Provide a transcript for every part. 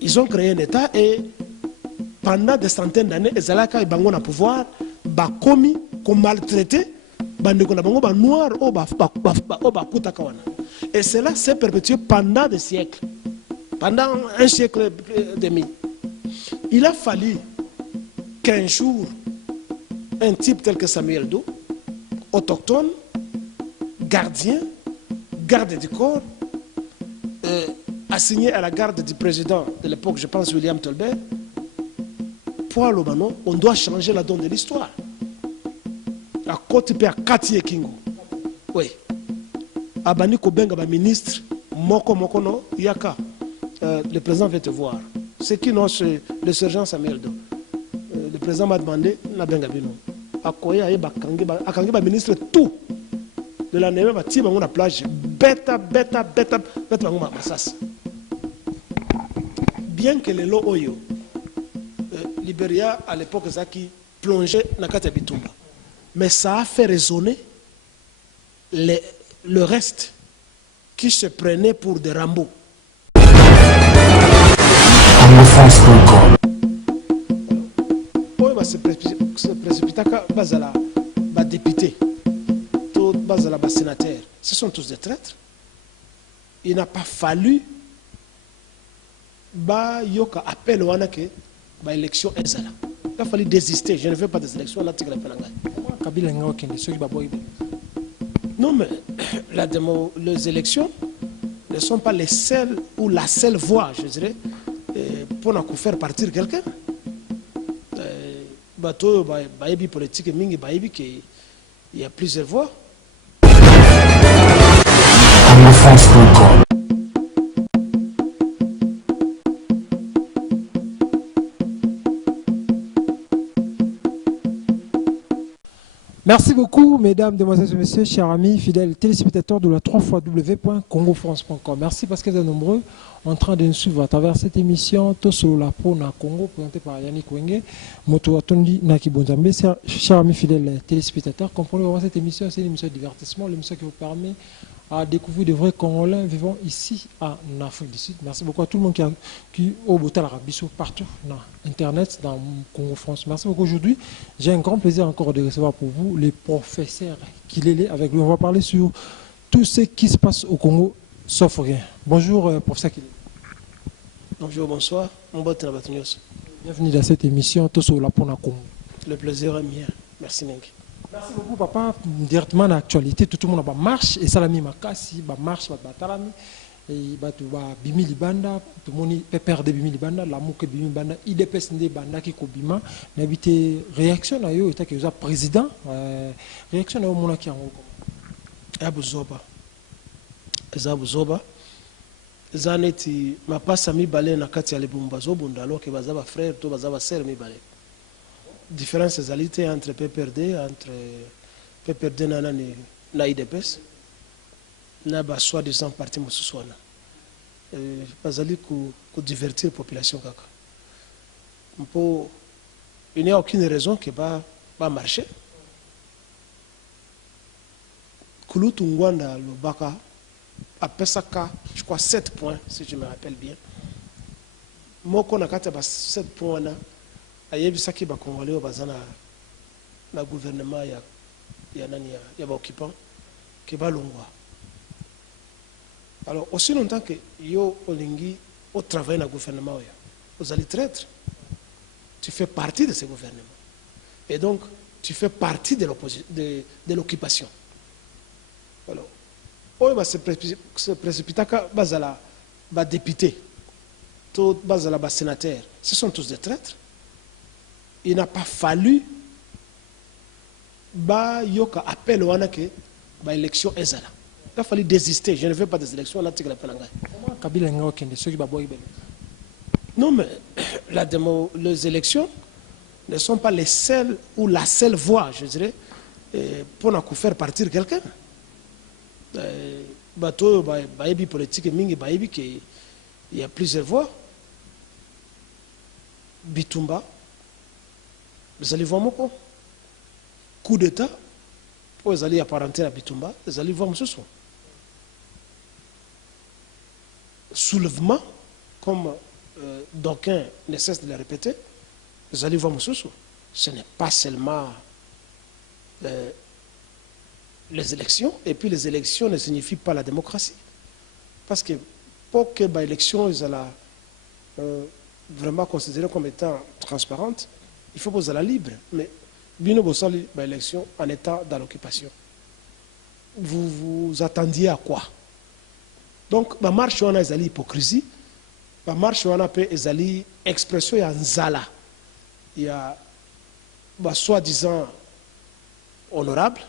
ils ont créé un État et pendant des centaines d'années, ils allaient quand ils ont le pouvoir, commis, comme maltraité, noirs, et cela s'est perpétué pendant des siècles, pendant un siècle et demi. Il a fallu qu'un jour, un type tel que Samuel Doe, autochtone, gardien, garde du corps, assigné à la garde du président de l'époque, je pense William Tolbert, pour l'Obano, on doit changer la donne de l'histoire. À côté de Kati Kingo. Oui. Abani Kobenga, ministre, Moko no Yaka. Le président veut te voir. C'est qui non, le sergent Samuel Do. Le président m'a demandé, Nabenga Bino. Akoya Akangi, ministre, tout. De la neve, on a la plage. Beta, Massas. Bien que les lots Oyo, Libéria, à l'époque, Zaki plongeait dans Kati Bitumba. Mais ça a fait résonner le reste qui se prenait pour des Rambo. Oui, se précipita bazala, député, tout bazala, sénateur. Ce sont tous des traîtres. Il n'a pas fallu yoka appel ou anake élection ezala. Il a fallu désister. Je ne veux pas des élections là. Non, mais les élections ne sont pas les seules ou la seule voie, je dirais, pour nous faire partir quelqu'un. Politique, il y a plusieurs voies. Merci beaucoup, mesdames, demoiselles et messieurs, chers amis, fidèles téléspectateurs de la 3xw.congofrance.com. Merci parce que vous êtes nombreux en train de nous suivre à travers cette émission Toso la Pro na Congo, présentée par Yannick Wenge, Moto Atondi Naki Bonzambe. Chers amis fidèles téléspectateurs, comprenez que cette émission, c'est une émission de divertissement, l'émission qui vous permet à découvrir de vrais Congolais vivant ici en Afrique du Sud. Merci beaucoup à tout le monde qui au Botal Arabiso partout dans Internet, dans Congo France. Merci beaucoup. Aujourd'hui, j'ai un grand plaisir encore de recevoir pour vous les professeurs Kilele. Avec lui, on va parler sur tout ce qui se passe au Congo, sauf rien. Bonjour, professeur Kilele. Bonjour, bonsoir. Bienvenue dans cette émission Toso la Pona Congo. Le plaisir est mien. Merci, Nengi. Merci beaucoup, papa. Directement dans l'actualité, tout le monde a marche et ça la mis ma casse, marche, batalami, et bimi libanda, tout le monde perd de bimi libanda, l'amour que bimi banda, IDPS ne banda qui kobima, n'habite réaction à eux, état que vous êtes président, réaction à eux, mon qui en haut. Abuzoba, zaneti ma passa mi balé na kati ya lebumba zo bunda alors que bazaba frère to bazaba sœur mi balé. Différence égalité entre PPRD, entre PPRD na IDPS, na ba soi-disant parti mususwana. Bazali ku divertir la population kaka. Il n'y a aucune raison que va marcher. Kulutu Ngwanda Lubaka a Pesaka, je crois 7 points si je me rappelle bien. Moko na kata ba 7 points na ayebisaki ba Congolais bazana na gouvernement ya ba occupant qui va longwa. Alors aussi longtemps que yo olingi au travail na gouvernement yo, aux allez traître, tu fais partie de ce gouvernement. Et donc tu fais partie de l'occupation. Alors oyo ba se précipitaka bazala ba député, tout bazala ba sénateur, ce sont tous des traîtres. Il n'a pas fallu yoka appel ou anake ba élection ezala. Il a fallu désister. Je ne veux pas des élections là. Non, mais les élections ne sont pas les seules ou la seule voie, je dirais, pour nous faire partir quelqu'un. Politique, il y a plusieurs voies. Bitumba. Vous allez voir mon coup d'État, vous allez apparenter à Bitumba, vous allez voir ce soir. Soulèvement, comme d'aucuns ne cessent de le répéter, vous allez voir Moussoussou, ce n'est pas seulement les élections, et puis les élections ne signifient pas la démocratie. Parce que pour que l'élection soit vraiment considérée comme étant transparente, il faut que vous soyez libre. Mais bien vous avez l'élection en état dans l'occupation. Vous vous attendiez à quoi? Donc, la marche on a une hypocrisie, la marche on a une expression il y a nzala, il y a soi-disant honorable,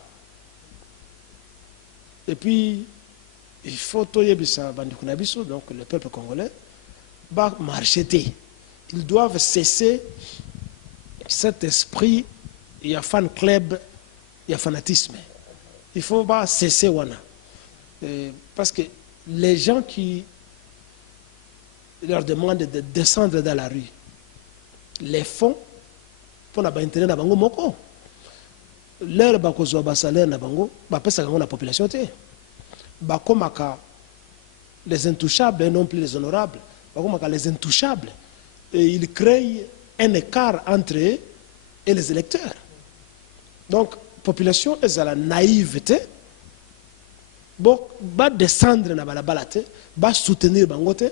et puis il faut donc le peuple congolais va marcher. Ils doivent cesser cet esprit, il y a fan club, il y a fanatisme. Il faut pas cesser wana. Parce que les gens qui leur demandent de descendre dans la rue les font pour la intérêt na bango moko. Leur bakozwa ba salaire na bango ba pesa kango na population te. Bakomaka les intouchables et non plus les honorables. Bakomaka les intouchables et ils créent un écart entre eux et les électeurs. Donc population est à la naïveté. Bon, va descendre na balabala te, va soutenir bango te,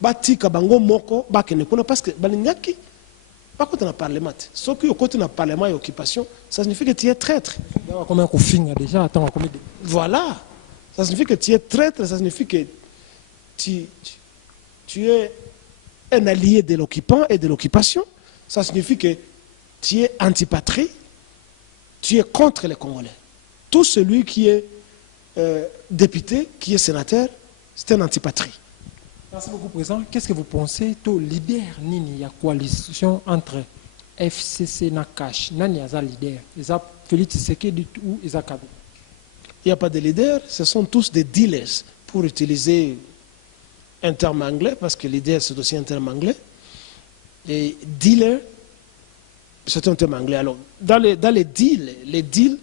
va tika bango moko, va kene kuna parce que balingaki pas quand on a parlement. Ce qui au côté d'un parlement et occupation, ça signifie que tu es traître. Voilà. Ça signifie que tu es traître, ça signifie que tu es un allié de l'occupant et de l'occupation. Ça signifie que tu es antipatrie, tu es contre les Congolais. Tout celui qui est député, qui est sénateur, c'est un antipatrie. Merci beaucoup, Président. Qu'est-ce que vous pensez de leader nini ya coalition entre FCC na Cash? Nani yaza leader? Eza Félix Tshisekedi ou Eza Kabila? Il n'y a pas de leader, ce sont tous des dealers, pour utiliser un terme anglais, parce que leader c'est aussi un terme anglais. Et dealer, c'est un terme anglais. Alors, dans les deals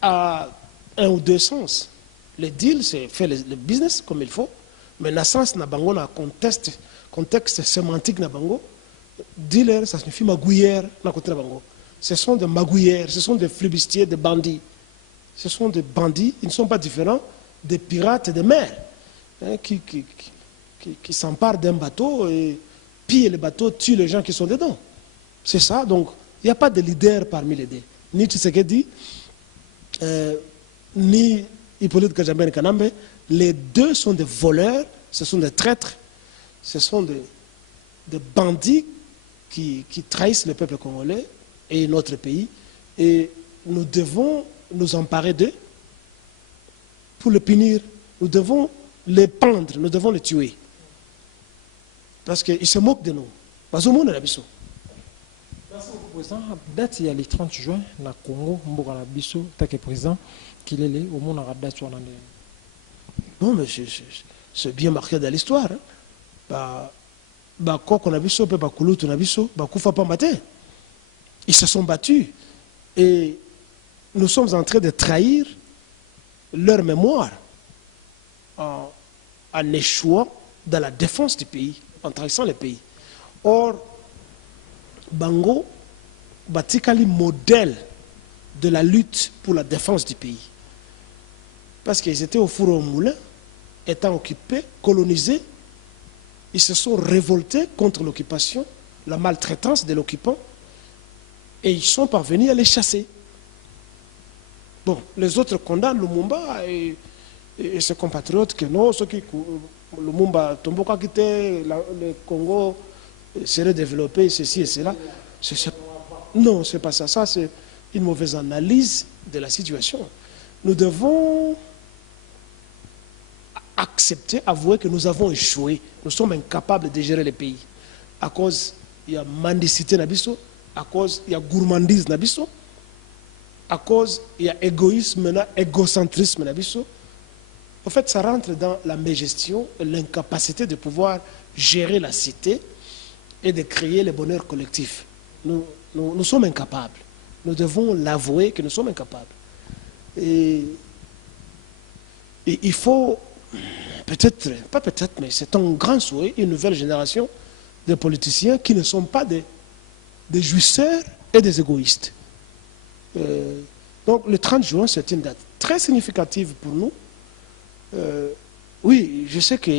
à un ou deux sens. Les deals, c'est faire le business comme il faut. Mais dans le sens, na bango, na contexte sémantique na bango, dealer, ça signifie magouillère na côté na bango. Ce sont des magouillères, ce sont des flibustiers, des bandits. Ce sont des bandits, ils ne sont pas différents des pirates de mer hein, qui s'emparent d'un bateau et pillent le bateau, tuent les gens qui sont dedans. C'est ça, donc il n'y a pas de leader parmi les deux. Ni Tshisekedi, ni Hippolyte Kajamben Kanambe, les deux sont des voleurs, ce sont des traîtres, ce sont des bandits qui trahissent le peuple congolais et notre pays. Et nous devons nous emparer d'eux pour le punir. Nous devons les pendre, nous devons les tuer. Parce qu'ils se moquent de nous. Parce monde la biso. Merci beaucoup, Président. Date il y a le 30 juin, na Congo, mboka na biso, take président, qu'il est au monde à date sur l'année. Non, mais c'est bien marqué dans l'histoire. Koko na biso, pe bakulutu na biso, bakufa pa maté. Ils se sont battus. Et nous sommes en train de trahir leur mémoire en échouant dans la défense du pays, en trahissant le pays. Or, Bango, batikali modèle de la lutte pour la défense du pays. Parce qu'ils étaient au four au moulin, étant occupés, colonisés, ils se sont révoltés contre l'occupation, la maltraitance de l'occupant, et ils sont parvenus à les chasser. Bon, les autres condamnent Lumumba et ses compatriotes que non, ceux qui Lumumba Tomboka quitté, le Congo serait développé, ceci et cela. Non, c'est pas ça. Ça, c'est une mauvaise analyse de la situation. Nous devons accepter, avouer que nous avons échoué. Nous sommes incapables de gérer le pays. À cause, il y a mendicité nabiso, à cause, il y a gourmandise nabiso, à cause, il y a égoïsme, égocentrisme nabiso. En fait, ça rentre dans la mégestion, l'incapacité de pouvoir gérer la cité et de créer le bonheur collectif. Nous sommes incapables. Nous devons l'avouer que nous sommes incapables. Et il faut peut-être, pas peut-être, mais c'est un grand souhait, une nouvelle génération de politiciens qui ne sont pas des jouisseurs et des égoïstes. Donc le 30 juin, c'est une date très significative pour nous. Oui, je sais que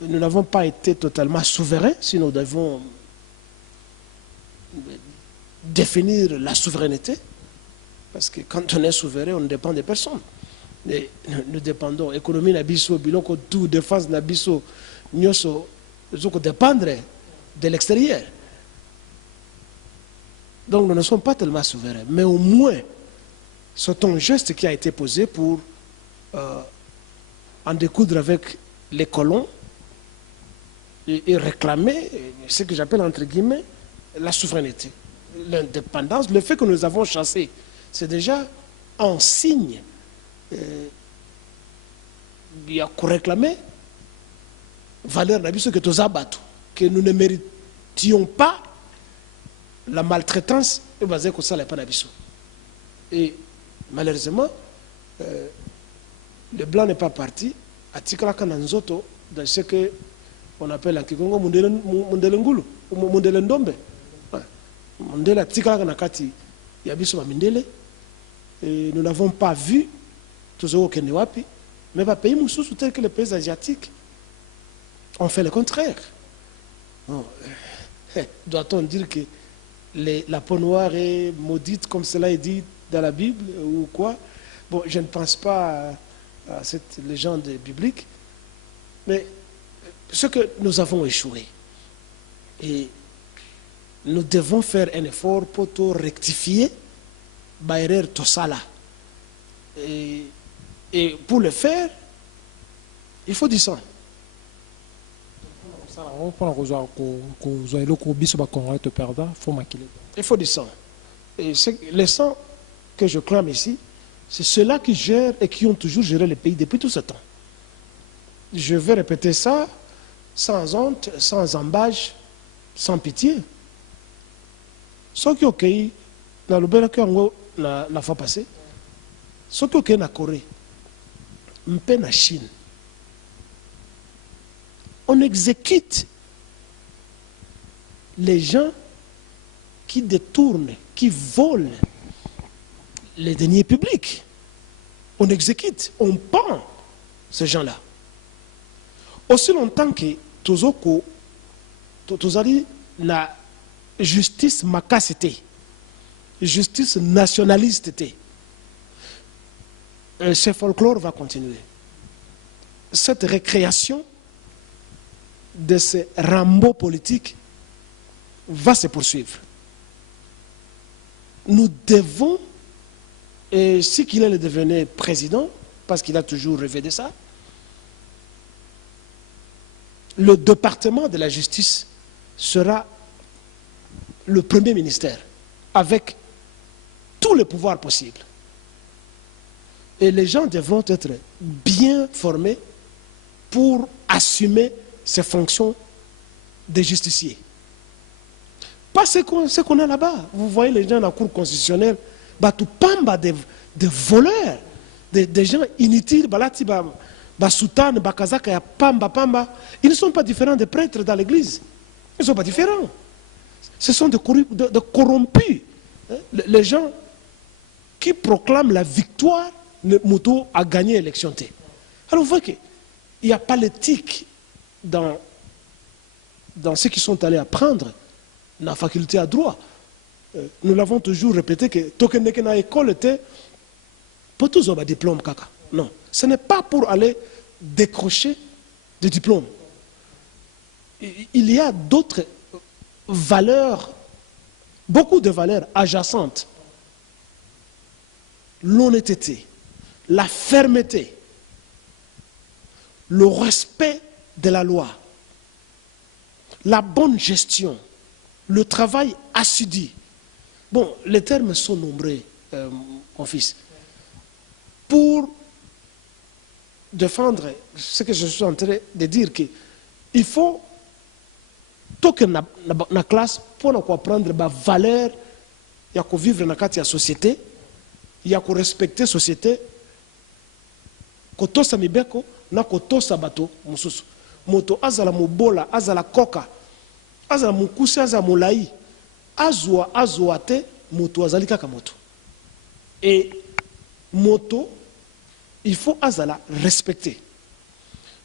nous n'avons pas été totalement souverains, si nous devons définir la souveraineté, parce que quand on est souverain, on dépend de personne. Et nous dépendons, l'économie n'a biso, biloko tout, défense n'a biso, nous devons dépendre de l'extérieur. Donc nous ne sommes pas tellement souverains, mais au moins, c'est un geste qui a été posé pour en découdre avec les colons et réclamer ce que j'appelle entre guillemets la souveraineté, l'indépendance. Le fait que nous avons chassé, c'est déjà un signe. Il y a qu'on réclamer valeur que tous abattus, que nous ne méritions pas la maltraitance et basée sur ça n'est pas d'abisso. Et malheureusement, le blanc n'est pas parti. À Tikala Kananzoto, dans ce que on appelle en Kikongo Mundelengulu, Mundelendombe. Mundela Tikala Kanakati, Yabiso Mindele. Et nous n'avons pas vu tous au Kenewapi, mais pas pays moussous tel que les pays asiatiques. On fait le contraire. Doit-on dire que la peau noire est maudite comme cela est dit dans la Bible ou quoi? Bon, je ne pense pas à cette légende biblique, mais ce que nous avons échoué, et nous devons faire un effort pour tout rectifier, Baïrer Tosala. Et pour le faire, il faut du sang. Il faut du sang. Et le sang que je clame ici, c'est ceux-là qui gèrent et qui ont toujours géré le pays depuis tout ce temps. Je vais répéter ça sans honte, sans embâche, sans pitié. Ceux qui ont cueilli dans le Bélakongo la fois passée, ceux qui ont cueilli en Corée, un peu en Chine, on exécute les gens qui détournent, qui volent les deniers publics. On exécute, on pend ces gens-là. Aussi longtemps que Tozoko, Tozali, la justice macacité, justice nationaliste, ce folklore va continuer. Cette récréation de ces Rambo politiques va se poursuivre. Nous devons, et si qu'il est devenu président, parce qu'il a toujours rêvé de ça, le département de la justice sera le premier ministère, avec tous les pouvoirs possibles. Et les gens devront être bien formés pour assumer ces fonctions de justicier. Pas ce qu'on a là-bas. Vous voyez les gens dans la cour constitutionnelle, tout pamba de voleurs, des gens inutiles, soutane, bakazaka, pamba. Ils ne sont pas différents des prêtres dans l'église. Ils ne sont pas différents. Ce sont des corrompus. Les gens qui proclament la victoire, le Mouto a gagné l'élection. Alors vous voyez qu'il n'y a pas l'éthique dans ceux qui sont allés apprendre la faculté à droit. Nous l'avons toujours répété que Tokeneke na école était pour tous avoir diplôme kaka. Non, ce n'est pas pour aller décrocher des diplômes. Il y a d'autres valeurs, beaucoup de valeurs adjacentes. L'honnêteté, la fermeté, le respect de la loi, la bonne gestion, le travail assidu. Bon, les termes sont nombreux, mon fils. Pour défendre ce que je suis en train de dire, qu'il faut que la classe pour apprendre la valeur, il y a vivre dans la société, il y a respecter la société, que tout ça na kotosa bato mususu moto azala mobola azala koka azala mukusi azala molai azwa te moto azali kaka moto et moto il faut azala respecter.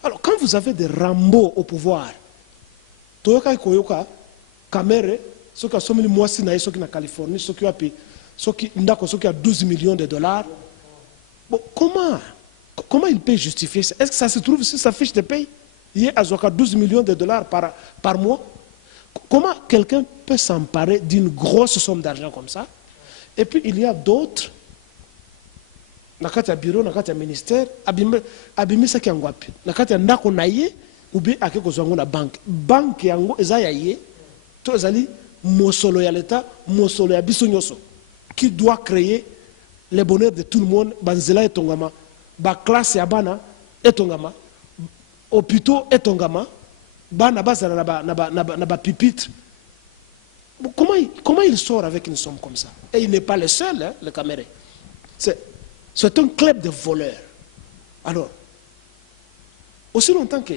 Alors quand vous avez des Rambo au pouvoir toyoka koyoka kamere soki asomeli mwasi na ye soki na Californie soki wapi soki ndako soki a 12 millions de dollars. Bon, comment il peut justifier ça? Est-ce que ça se trouve sur sa fiche de paye? Il y a 12 millions de dollars par mois. Comment quelqu'un peut s'emparer d'une grosse somme d'argent comme ça? Et puis il y a d'autres, nakati ya bureau, nakati ya ministère, abimisa ki yango api. Nakati ya ndako na ye, ou bien ake kozwango na banque. Banque yango eza ya ye, to ezali mosolo ya l'État, mosolo ya biso nyoso, qui doit créer le bonheur de tout le monde. Banzela etongama, ba classe ya bana etongama, hôpitaux etongama, bana bazala na ba pupitre. Comment il sort avec une somme comme ça? Et il n'est pas le seul, hein, le Caméré. C'est un club de voleurs. Alors, aussi longtemps que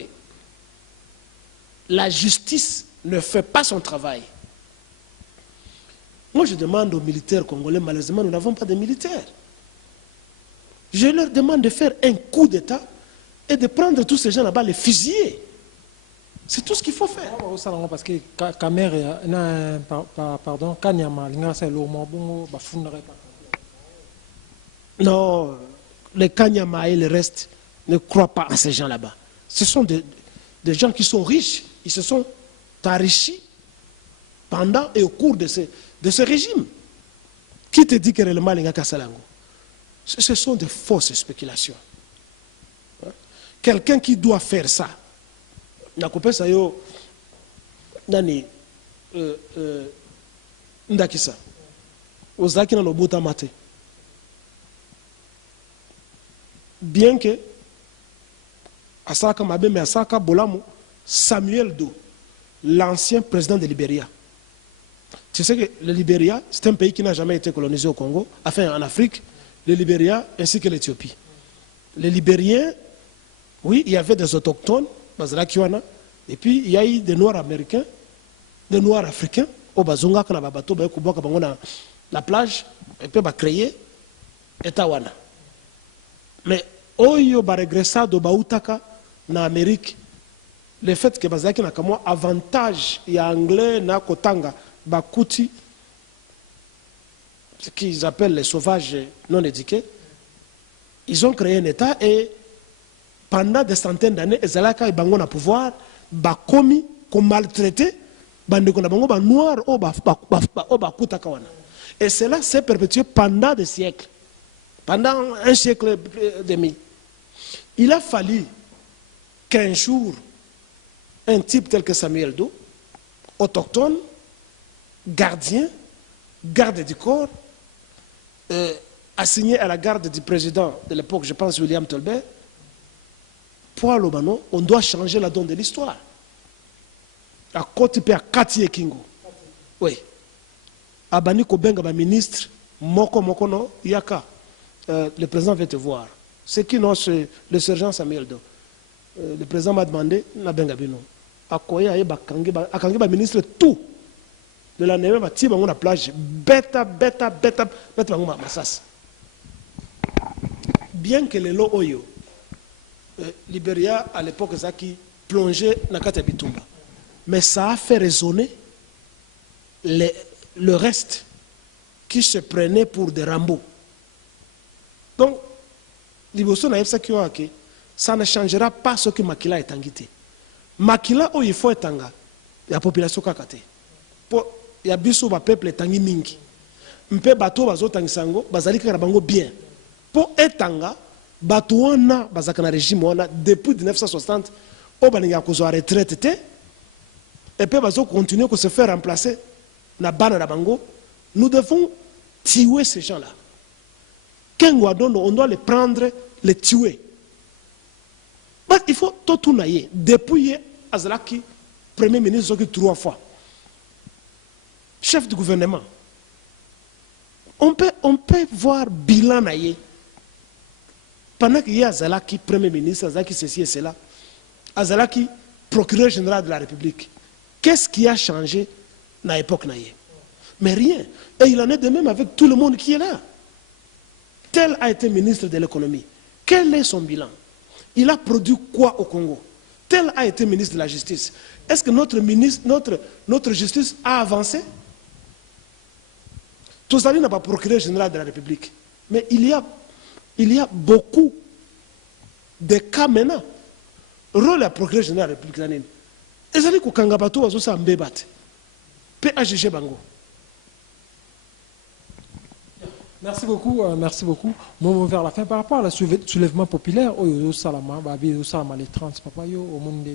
la justice ne fait pas son travail, moi je demande aux militaires congolais, malheureusement nous n'avons pas de militaires. Je leur demande de faire un coup d'État et de prendre tous ces gens là-bas, les fusiller. C'est tout ce qu'il faut faire. Parce que Caméré, pardon, non, les Kanyama et le reste ne croient pas à ces gens là-bas. Ce sont des gens qui sont riches. Ils se sont enrichis pendant et au cours de ce régime. Qui te dit que réellement les Kassalango? Ce sont des fausses spéculations. Quelqu'un qui doit faire ça, nakopesa yo nani ndakisa ozaki na lobota mate. Bien que Asaka Mabe, mais Asaka Bolamo, Samuel Doe, l'ancien président de Libéria. Tu sais que le Libéria, c'est un pays qui n'a jamais été colonisé au Congo, enfin en Afrique, le Libéria ainsi que l'Éthiopie. Les Libériens, oui, il y avait des autochtones, et puis il y a eu des Noirs américains, des Noirs africains, au Bazunga, la plage, et puis créer Etawana. Mais oyo ba regressado ba utaka na Amérique, le fait que bazaki na kamo avantage ya anglais na kotanga ba kuti, ce qu'ils appellent les sauvages non éduqués, ils ont créé un État et pendant des centaines d'années, ezalaka ibango na pouvoir, ba komi ko maltraité, bandeko na bango ba noir o ba kutaka wana. Et cela s'est perpétué pendant des siècles. Pendant un siècle et demi, il a fallu qu'un jour, un type tel que Samuel Doe, autochtone, gardien, garde du corps, assigné à la garde du président de l'époque, je pense William Tolbert, pour Lobano, on doit changer la donne de l'histoire. À côté de Kati Kingo. Oui. Abani Kobenga, ministre, Moko no Yaka. Le président veut te voir. C'est qui non, c'est le sergent Samuel Doe. Le président m'a demandé, Nabengabino, Akoya et Bakangi, ministre tout. De la neve, on a plage, bêta, massas. Bien que les lots Oyo, Libéria à l'époque, Zaki plongeait dans Kata Bitumba. Mais ça a fait résonner le reste qui se prenait pour des Rambo. Donc, ça ne changera pas ce que Makila est angité. Makila, il faut être anga. La population kakate. Il y a biso ba peuple tangi mingi. Mpe bato bazo tangisango, bazali kaka bango bien. Pour etanga, bato wana bazaka na régime wana depuis 1960, o baninga ko zo retraite te. Et puis bazo continuer que se faire remplacer na bana na bango. Nous devons tuer ces gens-là. On doit les prendre, les tuer. Mais il faut tout tourner. Depuis Azalaki, Premier ministre, 3 fois. Chef du gouvernement. On peut voir bilan naïe. pendant qu'il y a Azalaki, Premier ministre, Azalaki ceci et cela, Azalaki, procureur général de la République, qu'est-ce qui a changé dans l'époque naïe? Mais rien. Et il en est de même avec tout le monde qui est là. Tel a été ministre de l'économie. Quel est son bilan? Il a produit quoi au Congo? Tel a été ministre de la justice. Est-ce que notre justice a avancé? Touzali n'a pas procureur général de la République. Mais il y a beaucoup de cas maintenant. Le rôle de la procureur général de la République. Et ça dit que Kangabato a ça mbébat. PHG Bango. Merci beaucoup, merci beaucoup. Moi, vers la fin, par rapport à la soulèvement populaire, au Salama, les 30, papa, au monde.